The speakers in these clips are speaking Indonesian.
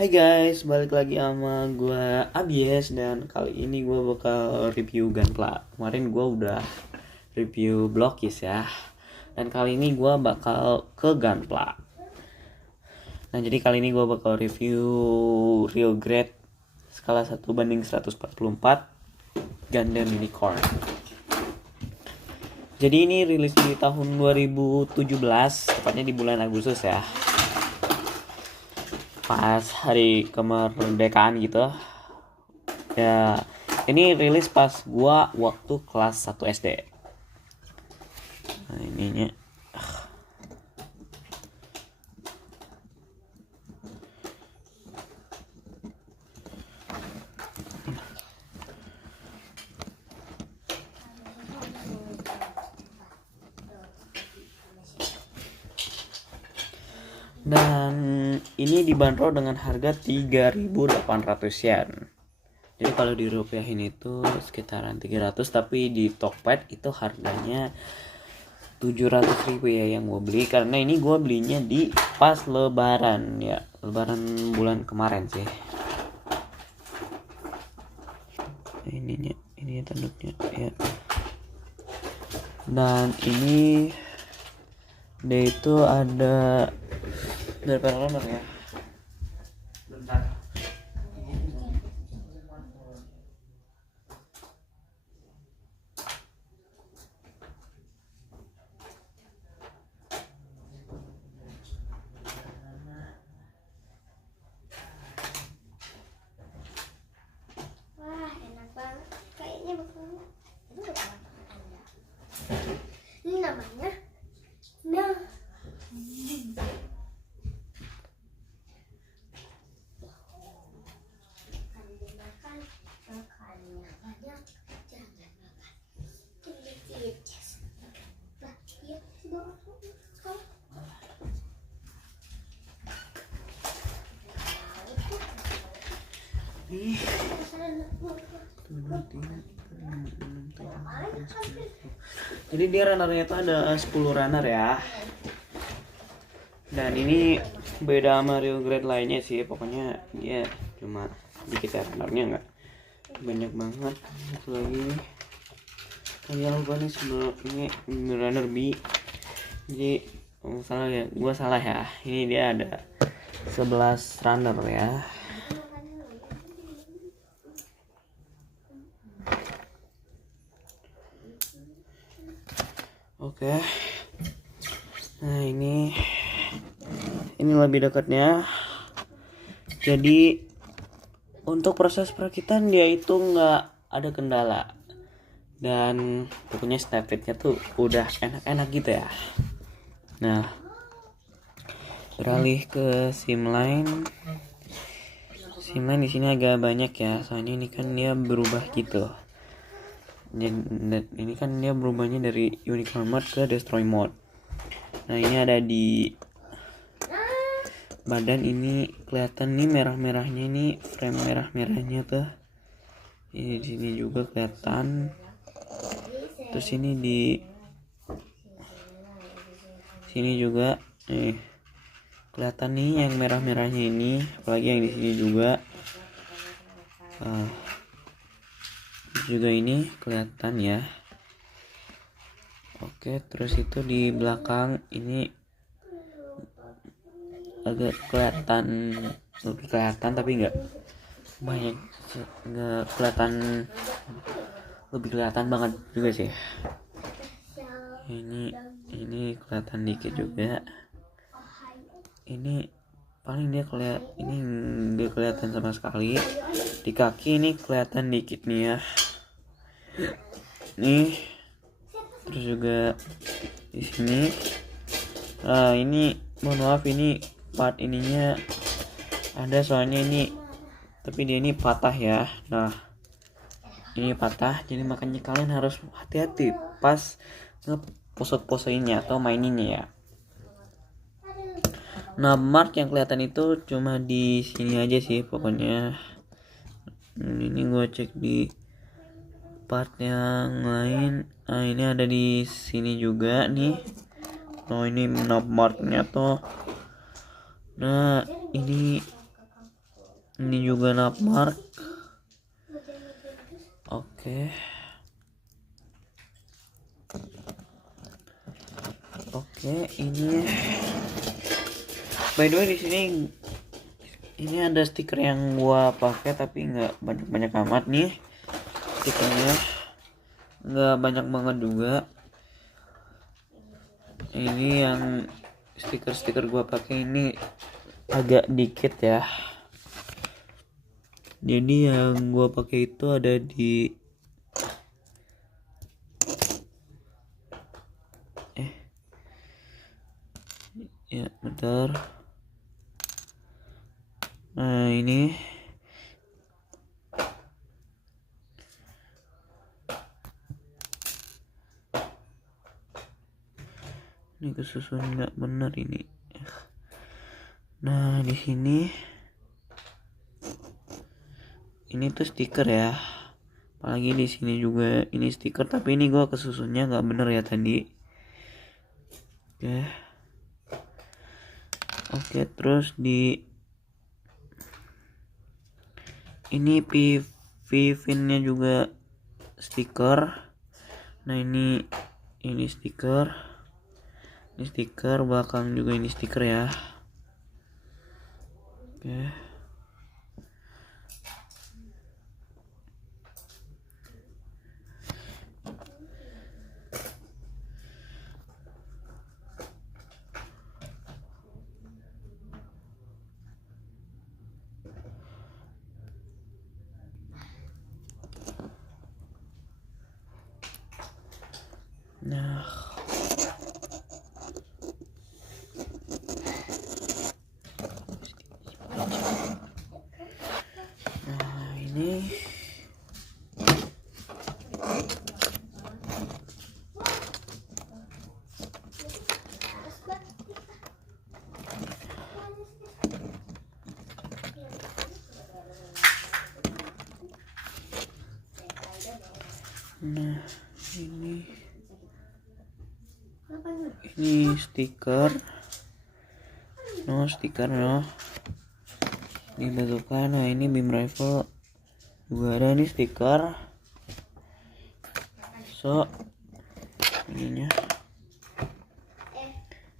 Hai guys, balik lagi sama gue Abies. Dan kali ini gue bakal review Gunpla. Kemarin gue udah review Blokis ya. Dan kali ini gue bakal ke Gunpla. Nah jadi kali ini gue bakal review Real Grade skala 1/144 Gundam Unicorn. Jadi ini rilis di tahun 2017, tepatnya di bulan Agustus ya, pas hari kemerdekaan gitu ya. Ini rilis pas gua waktu kelas 1 SD. Nah ininya dan ini dibanderol dengan harga 3.800 yen. Jadi kalau dirupiahin itu sekitaran 300, tapi di Tokped itu harganya 700.000 ya yang gue beli, karena ini gue belinya di pas lebaran ya, lebaran bulan kemarin sih. Ini tanduknya ya. Dan ini dia itu ada berapa nomor ya? Bentar. Wah, enak banget. Kayaknya bakal ini bakal Anda. Ini namanya. Nah. Makan makannya banyak, jangan makan sedikit. Lah, iya, sudah masuk sekarang. Jadi dia runnernya itu ada 10 runner ya. Dan ini beda sama Real Grade lainnya sih, pokoknya dia cuma dikit ya runnernya, nggak banyak banget. Satu lagi kalian lupa nih, sebelum ini runner B. Jadi salah ya, gua salah ya. Ini dia ada 11 runner ya. Oke. Nah ini lebih dekatnya. Jadi untuk proses perakitan dia itu nggak ada kendala, dan pokoknya snapfitnya tuh udah enak-enak gitu ya. Nah beralih ke simline di sini agak banyak ya, soalnya ini kan dia berubah gitu. Ini kan dia berubahnya dari Unicorn mode ke Destroy mode. Nah ini ada di badan, ini kelihatan nih merah-merahnya, ini frame merah-merahnya tuh. Ini di sini juga kelihatan. Terus ini di sini juga nih kelihatan nih yang merah-merahnya ini, apalagi yang di sini juga. Juga ini kelihatan ya. Oke, terus itu di belakang ini agak lebih kelihatan tapi nggak banyak, nggak kelihatan, lebih kelihatan banget juga sih. Ini kelihatan dikit juga. Ini paling dia ini nggak kelihatan sama sekali. Di kaki ini kelihatan dikit nih ya. Nih terus juga di sini. Ini mohon maaf, ini part ininya ada, soalnya ini tapi dia ini patah ya. Nah ini patah, jadi makanya kalian harus hati-hati pas ngeposot-posotnya atau maininnya ya. Nah mark yang kelihatan itu cuma di sini aja sih pokoknya. Ini gue cek di part yang lain. Nah ini ada di sini juga nih. Oh ini knob marknya tuh. Nah ini Ini juga napmark. Oke. Oke, ini by the way di sini ini ada stiker yang gua pakai tapi nggak banyak amat nih stikernya, nggak banyak banget juga. Ini yang stiker gua pakai ini agak dikit ya. Jadi yang gua pakai itu ada di ya bentar. Nah ini kesusun nggak benar ini. Nah di sini ini tuh stiker ya, apalagi di sini juga ini stiker tapi ini gua kesusunnya nggak bener ya tadi. Oke, terus di ini pinnya juga stiker. Nah ini stiker, ini stiker belakang juga ini stiker ya. Oke. Nah, ini ini stiker no dibentukkan. Nah ini beam rifle juga ada nih stiker. So ininya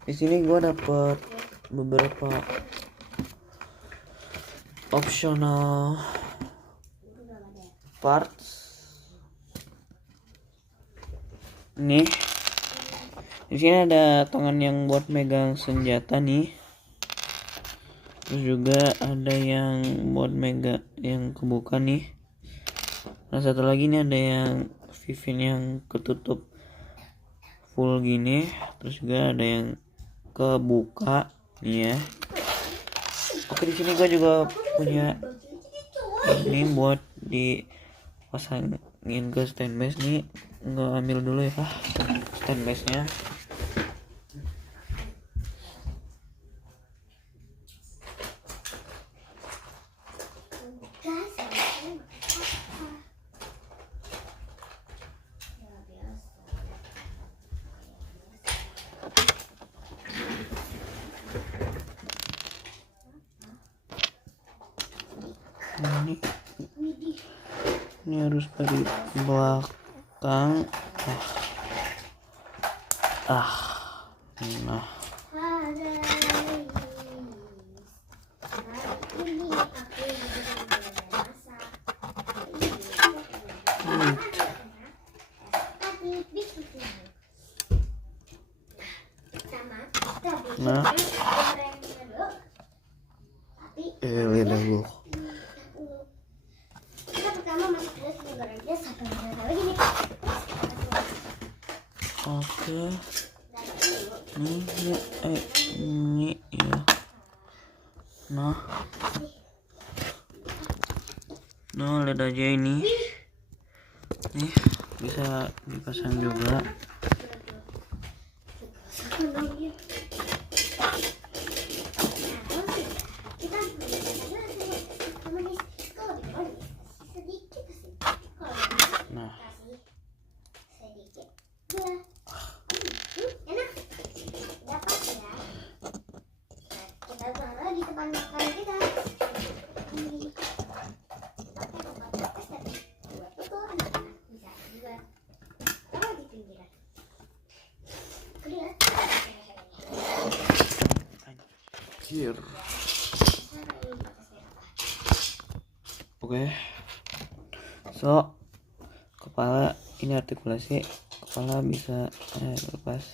di sini gua dapet beberapa optional parts. Nih di sini ada tangan yang buat megang senjata nih, terus juga ada yang buat megang yang kebuka nih. Nah satu lagi nih ada yang vivin yang ketutup full gini, terus juga ada yang kebuka nih ya. Oke, di sini gua juga punya ini buat dipasangin ke stand base nih. Nggak ambil dulu ya stand base nya. Ini harus dari belakang. Nah lihat dulu. Oke. Ini ya. Nah lihat aja ini. Nih bisa dipasang juga. Nah terakhir. Oke. So kepala ini artikulasi kepala bisa lepas.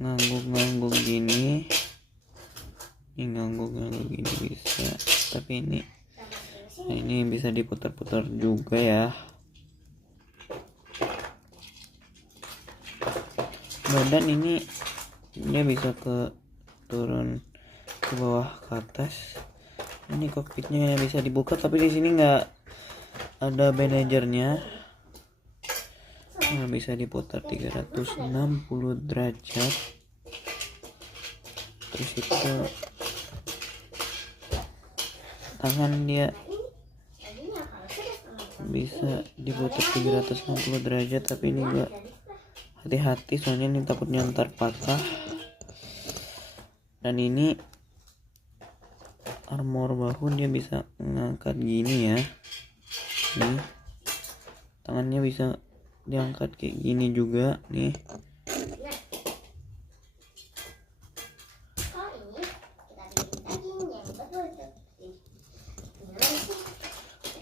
Ngangguk gini. Ini ngangguk gini bisa. Tapi ini bisa diputar-putar juga ya. Badan ini dia bisa turun ke bawah ke atas. Ini kokpitnya bisa dibuka, tapi di sini nggak ada manajernya. Nah, bisa diputar 360 derajat. Terus itu tangan dia bisa diputar 360 derajat, tapi ini enggak, hati-hati soalnya ini takutnya ntar patah. Dan ini armor bahu, dia bisa ngangkat gini ya. Nih tangannya bisa diangkat kayak gini juga nih.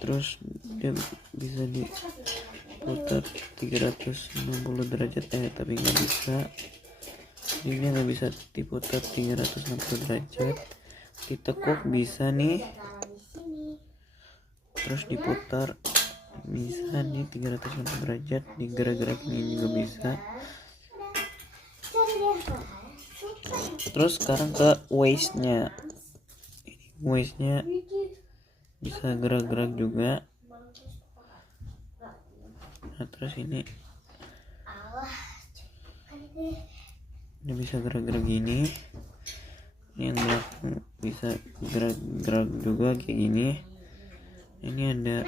Terus dia bisa diputar 360 derajat tapi nggak bisa. Ini nggak bisa diputar 360 derajat. Ditekuk bisa nih. Terus diputar bisa nih 360 derajat. Digerak-gerakin ini juga bisa. Terus sekarang ke waistnya. Waistnya bisa gerak-gerak juga. Nah terus ini bisa gerak-gerak gini. Ini yang belakang bisa gerak-gerak juga kayak gini. Ini ada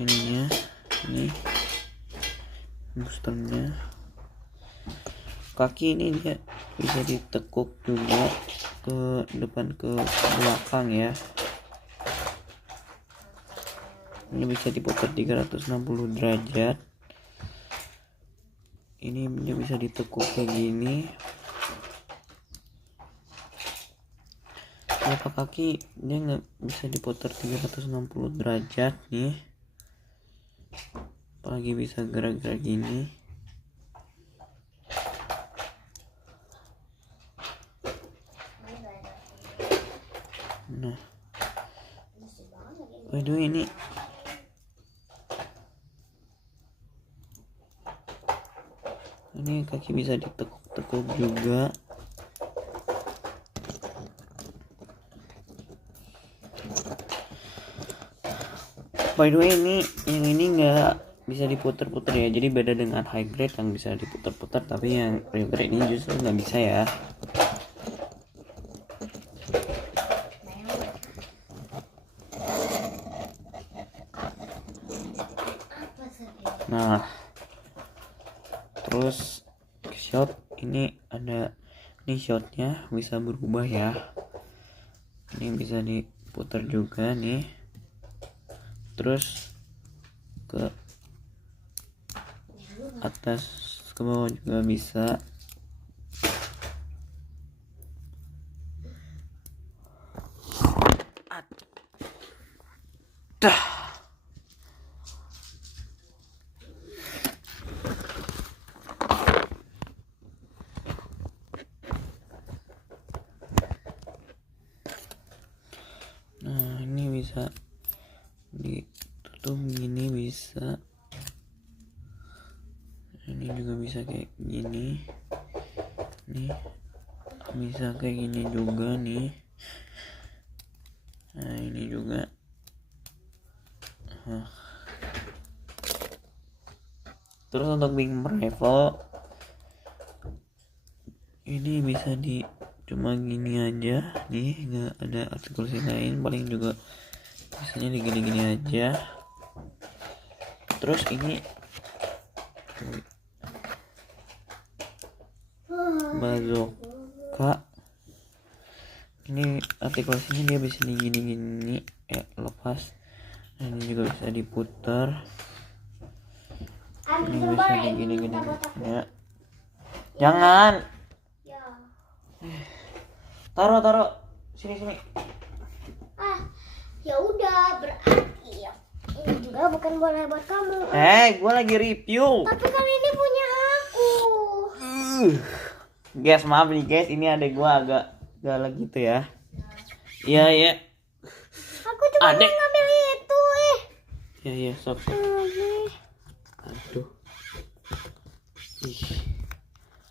ininya, ini boosternya. Kaki ini dia bisa ditekuk juga ke depan ke belakang ya. Ini bisa diputar 360 derajat. Ini dia bisa ditekuk kayak gini. Telapak kaki dia nggak bisa diputar 360 derajat nih. Apalagi bisa gerak-gerak gini. Nah, by the way ini kaki bisa ditekuk-tekuk juga. By the way yang ini nggak bisa diputar-putar ya, jadi beda dengan high grade yang bisa diputar-putar, tapi yang low grade ini justru nggak bisa ya. Nah terus shot ini ada, ini shotnya bisa berubah ya. Ini bisa diputar juga nih. Terus ke atas ke bawah juga bisa. Nah ini bisa ditutup gini bisa. Ini juga bisa kayak gini nih, bisa kayak gini juga nih. Nah ini juga terus untuk wing rifle ini bisa cuma gini aja nih, nggak ada artikulasi lain, paling juga biasanya digini-gini aja. Terus ini bazooka, ini artikulasinya dia bisa digini-gini lepas. Nah, ini juga bisa diputar, ini bisa digini-gini ya. Jangan. Ya. Taruh. Sini. Ya udah, berarti ya. Ini juga bukan boleh buat kamu. Gue lagi review. Tapi kan ini punya aku. Guys, maaf nih guys, ini adek gue agak galak gitu ya. Iya. Aku cuma Adek. mau ngambil itu, Iya, sok. Aduh. Ih.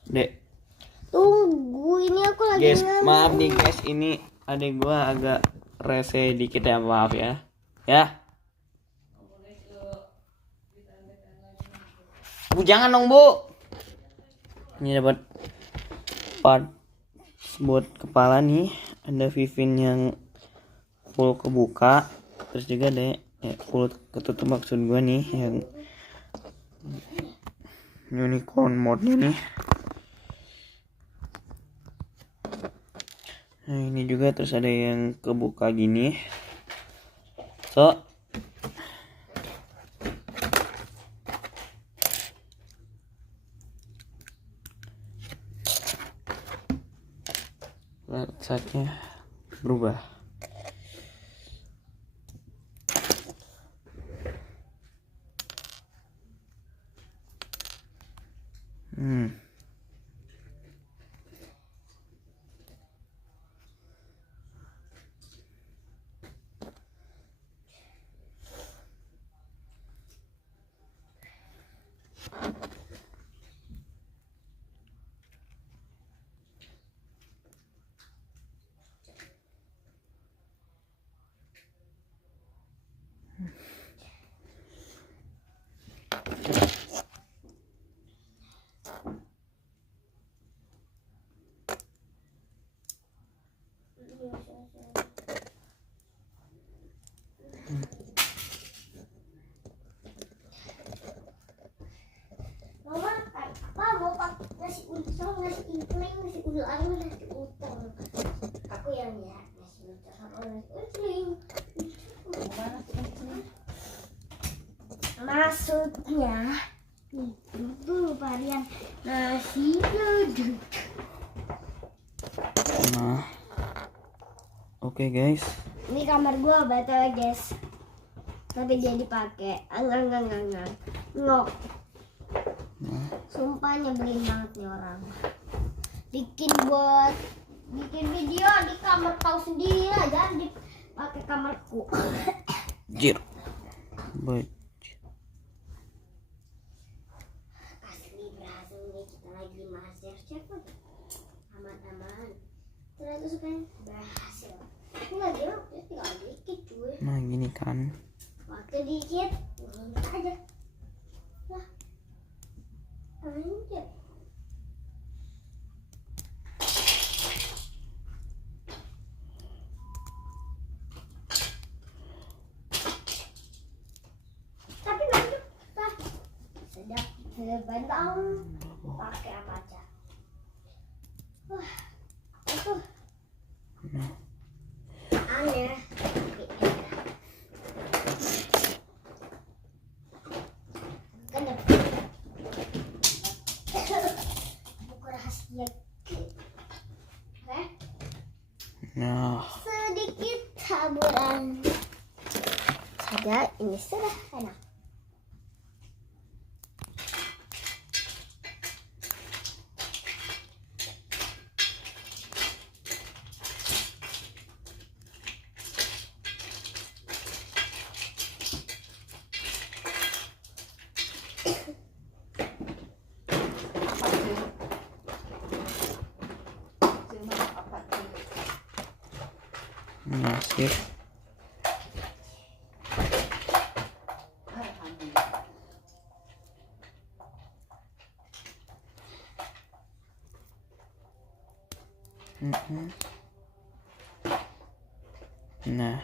Dek. Tunggu, ini aku lagi Guys, ngambil. maaf nih guys, ini adek gue agak rese dikit ya, maaf ya. Ya. Bu, jangan dong, Bu. Ini dapat part buat kepala nih. Ada Vivin yang full kebuka. Terus juga ada full ketutup, maksud gua nih yang unicorn mode nih. Nah, ini juga terus ada yang kebuka gini. So, saatnya berubah. Mau makan apa? Mau pakai nasi ucok, nasi ingkling, nasi ulang, nasi utong. Aku yang lihat nasi ucok sama nasi ingkling. Maksudnya itu varian nasi uduk. Nah, oke guys. Ini kamar gua betul guys. Tapi dia dipakai. Enggak. Ngok. Sumpah nyebelin banget nih orang. Bikin video di kamar kau sendiri lah, jangan dipakai kamarku. Jir. Baik. Asli berhasil nih, kita lagi master chef aman-aman. Ternyata supaya berhasil. Ini lagi tinggal dikit cuy. Nah, gini kan. Waktu dikit, minta aja. Lah, anjir. Tapi nanti sedap sebentang pakai apa aja. Wah, itu aneh. Buku rahasia. Nah, Sedikit taburan saja, ini sederhana. sip. Nah,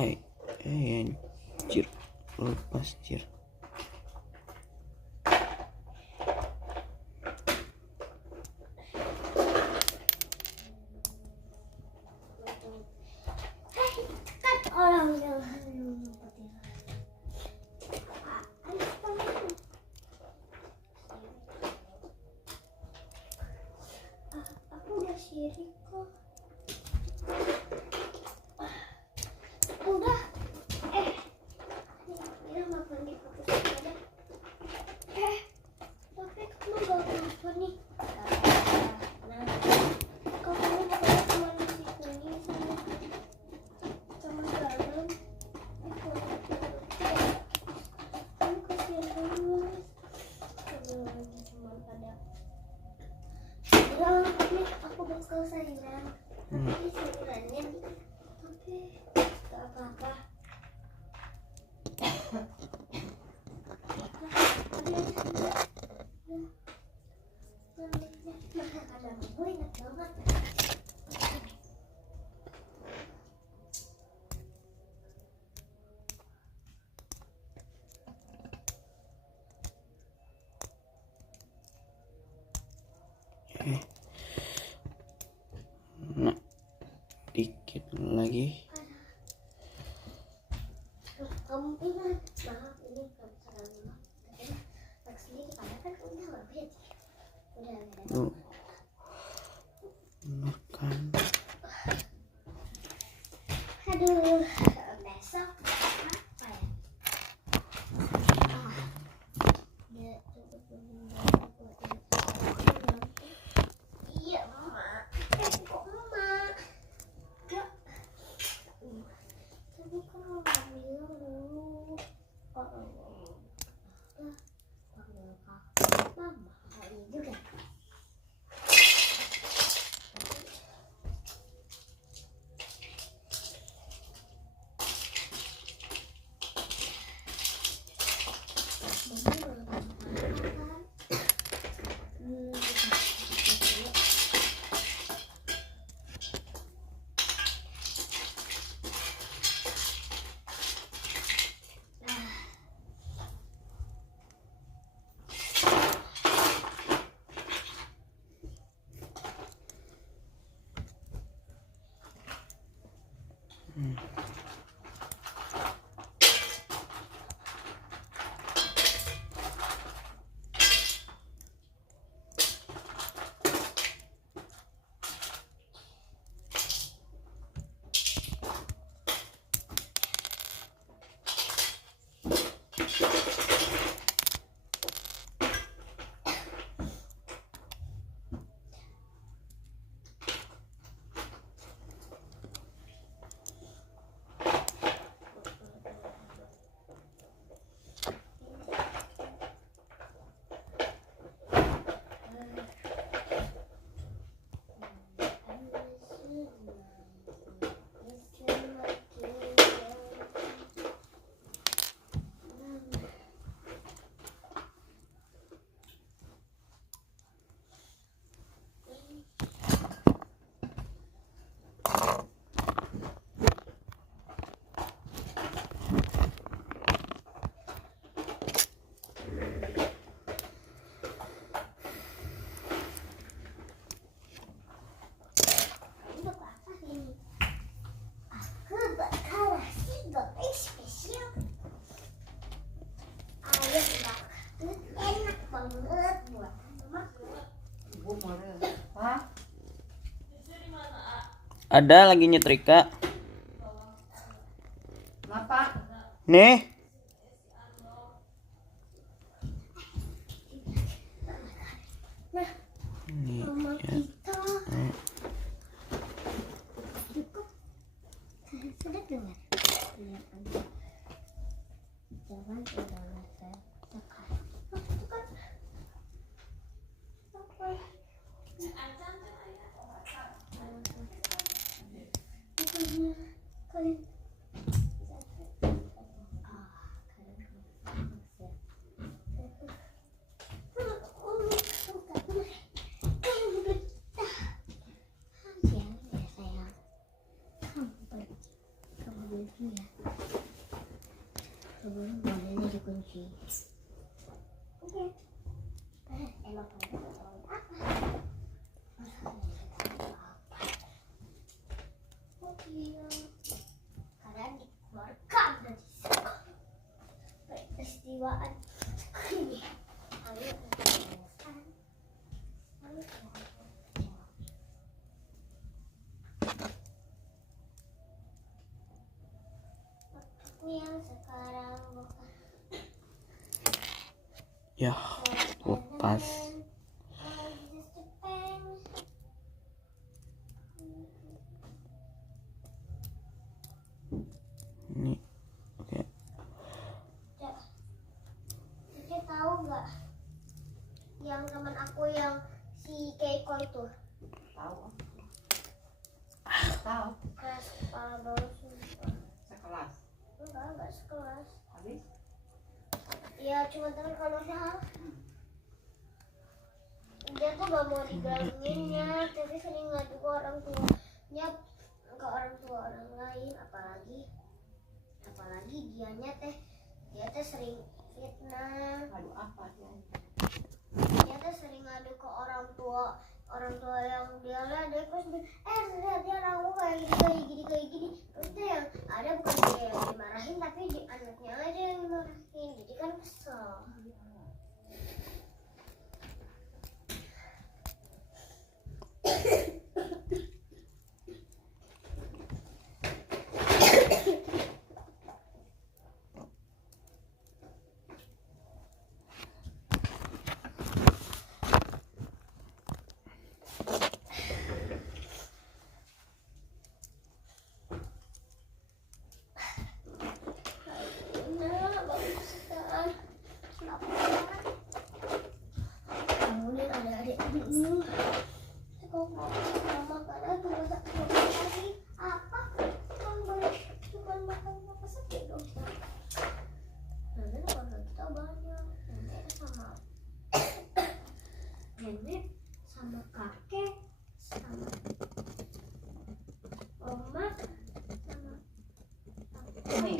Anjir, lepas jir. Kan orang yang aku udah sirik kok. Udah. Ini makan di fokus aja. Tapi kamu gak apa nih? Nah, kalau kamu makan cuma nasi kuning sama garam, kamu kasihan banget. Kalau lagi cuma ada. Sayang, ini aku bakal sayang. Tapi sayurannya, tapi gak apa-apa. Masakan gue enak banget. Nah, dikit lagi. Kamu ingat, maaf ini kebesaran mama. Tapi tak sendiri karena kan udah nggak bisa. Udah nggak ada. Makan. Aduh, besok apa ya? Iya, mama. Kok mama? Ya. Tapi kan mama bilang dulu. Panggil kakak mama. Iya juga. Ada lagi nyetrika. Kenapa? Nih. Nih. Mama Ya. kita cukup sudah dengar lihat aja jangan udah saya tekan tekan apa pokoknya kalian dikunci. Oke. Emang kamu mau tahu apa? Oh iya. Kalian dikeluarkan dari sekolah. Peristiwaan ini. Kalian akan yang sekarang bukan Ya, lepas. Ini, oke. Cici tahu nggak yang teman aku yang si Keiko itu? Tahu. Tahu. Kelas kepala bawah sumpah. Sekelas. Enggak sekelas. Habis? Ya cuma teman kalau salah. Dia tuh gak mau digangguinnya, tapi sering ngadu ke orang tuanya, ke orang tua orang lain, apalagi dia teh sering fitnah. Aduh apa dia? Dia teh sering ngadu ke orang tua yang dia lihat, dia terus lihat dia aku kayak gini terus dia yang ada bukan dia yang dimarahin tapi anaknya aja yang dimarahin, jadi kan kesel. Nah, bagus sekali. Kemudian ada adik ini. Kok mau makan lagi, masak lagi apa? Kan boleh cuma makan apa saja dong. Nanti keluarga kita banyak. Nenek sama kakek sama oma sama Ini.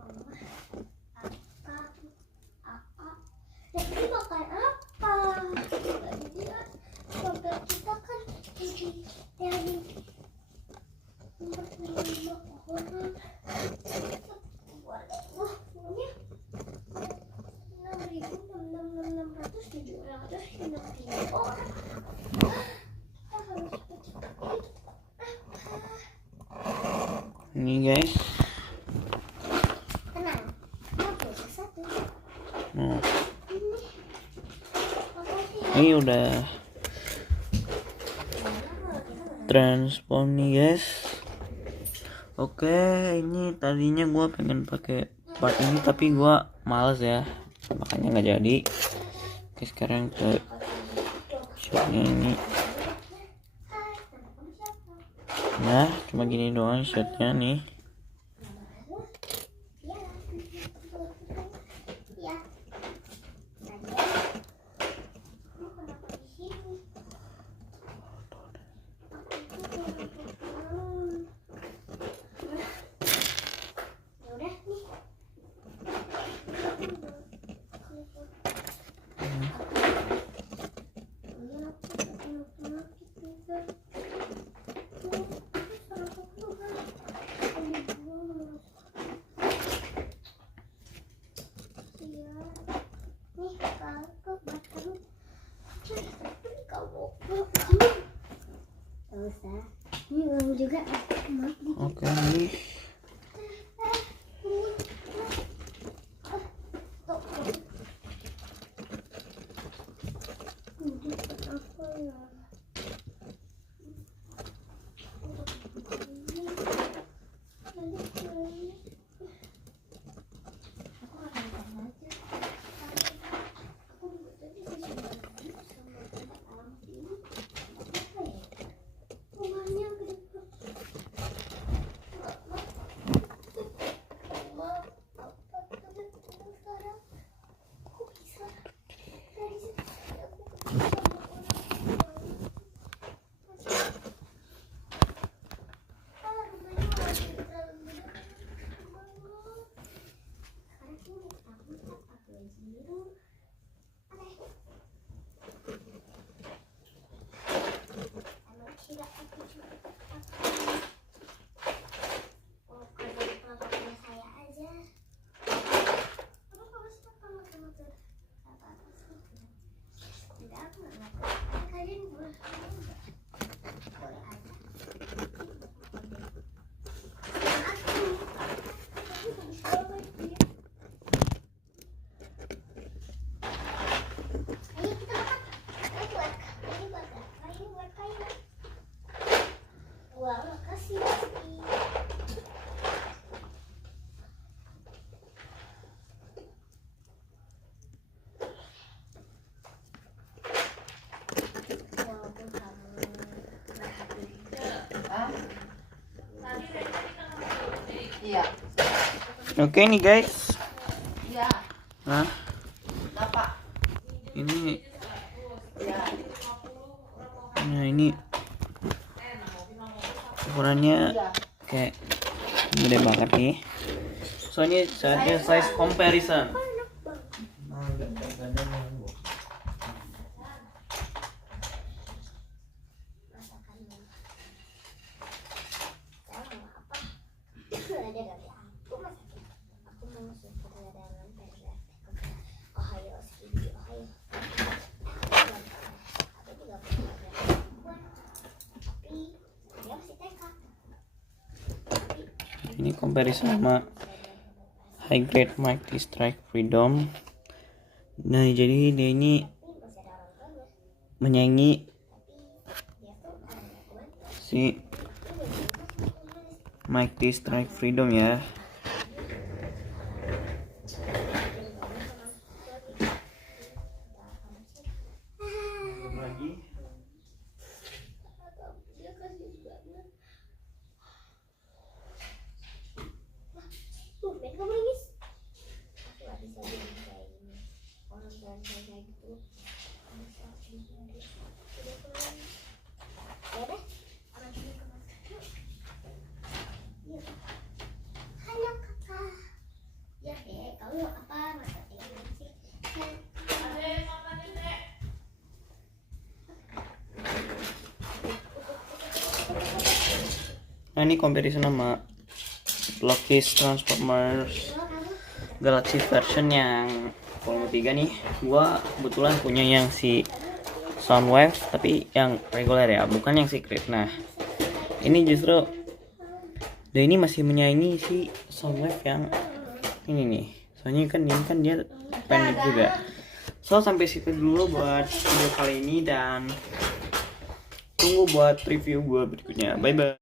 oma apa jadi makan apa tadi dia keluarga kita kan jadi dari 45 orang keluarga punya 6.760 orang. Kita harus cepat-cepat. Ini guys. Tenang, aku satu. Oh, Ini ini udah transpon nih guys. Oke, ini tadinya gua pengen pakai part ini tapi gua males ya, makanya nggak jadi. Oke, sekarang ke shotnya ini. Nah, cuma gini doang shotnya nih. Ini juga Oke, ini Oke nih guys. Iya. Nah, Bapak. ini Iya. nah ini ukurannya Iya. kayak gede banget nih. So ini saatnya size comparison. Ada dari aku masakin. Aku mau masuk ke dalam perda. Ohio segini, Ohio. Aku juga punya perempuan. Tapi dia masih TK. Ini comparison sama high grade Mighty Strike Freedom. Nah, jadi dia ini Masih ada orang tuanya. menyaingi Dia tuh orang yang kuat. si Mighty Strike Freedom ya. Lagi. Dia kasih banget. Tuh, main kamu nangis. Aku gak bisa jadi kayak gini. Orang kayak gitu. Bisa jadi. Udah pulang. Ya deh. Anak ini kemana? Yuk. Halo kakak. Ya deh, kamu apa? Masa tinggal sih? Nah, ini comparison sama Blockist Transformers Halo kamu. Galaxy version yang volume 3 nih. Gua kebetulan punya yang si Soundwave tapi yang reguler ya, bukan yang secret. Nah, ini justru dia ini masih menyaingi si Soundwave yang ini nih. Soalnya kan ini kan dia pendek juga. So sampai situ dulu buat video kali ini dan tunggu buat review gua berikutnya. Bye bye.